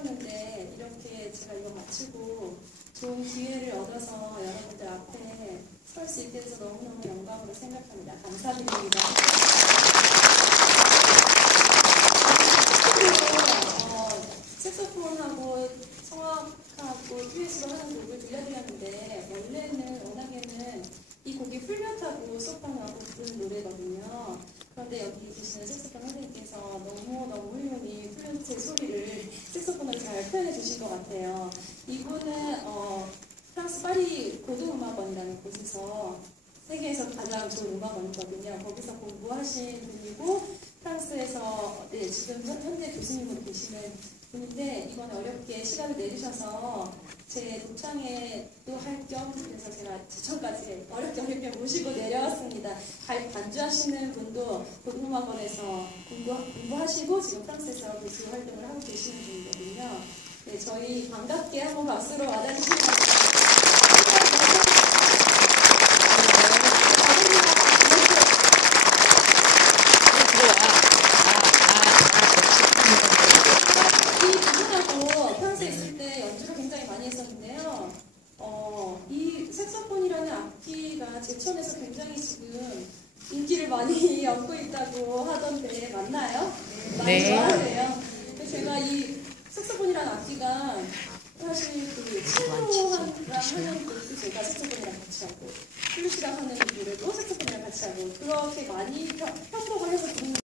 했었는데 이렇게 제가 이거 마치고 좋은 기회를 얻어서 여러분들 앞에 설 수 있게 돼서 너무너무 영광으로 생각합니다. 감사드립니다. 어, 색소폰하고 성악하고 듀엣으로 하는 곡을 들려드렸는데 원래는 워낙에는 이 곡이 풀몇하고 소프라노하고 부르는 노래거든요. 그런데 여기 계시는 색소폰 선생님께서 너무너무 훌륭히 플룻의 소리를 색소폰으로 잘 표현해 주신 것 같아요. 이분은 어, 프랑스 파리 고등음악원이라는 곳에서 세계에서 가장 좋은 음악원이거든요. 거기서 공부하신 분이고 프랑스에서 네, 지금 현- 현재 교수님으로 계시는 분인데 이번에 어렵게 시간을 내주셔서 제 독창회도 할 겸 그래서 제가 지천까지 어렵게 어렵게 모시고 내려왔습니다. 잘 반주하시는 분도 고등음악원에서 공부, 공부하시고 지금 프랑스에서 교수 활동을 하고 계시는 분이거든요. 네, 저희 반갑게 한번 박수로 이 부분하고 프랑스에 있을 때 연주를 굉장히 많이 했었는데요. 어, 이 색소폰이라는 악기가 제천에서 굉장히 지금 인기를 많이 얻고 있다고 하던데 맞나요? 많이 네. 좋아하세요. 근데 제가 이 색소폰이라는 악기가 사실 그 첼로랑 것도 제가 색소폰이랑 같이 하고 플루시랑 하는 노래도 색소폰이랑 같이 하고 그렇게 많이 평- 편곡을 해서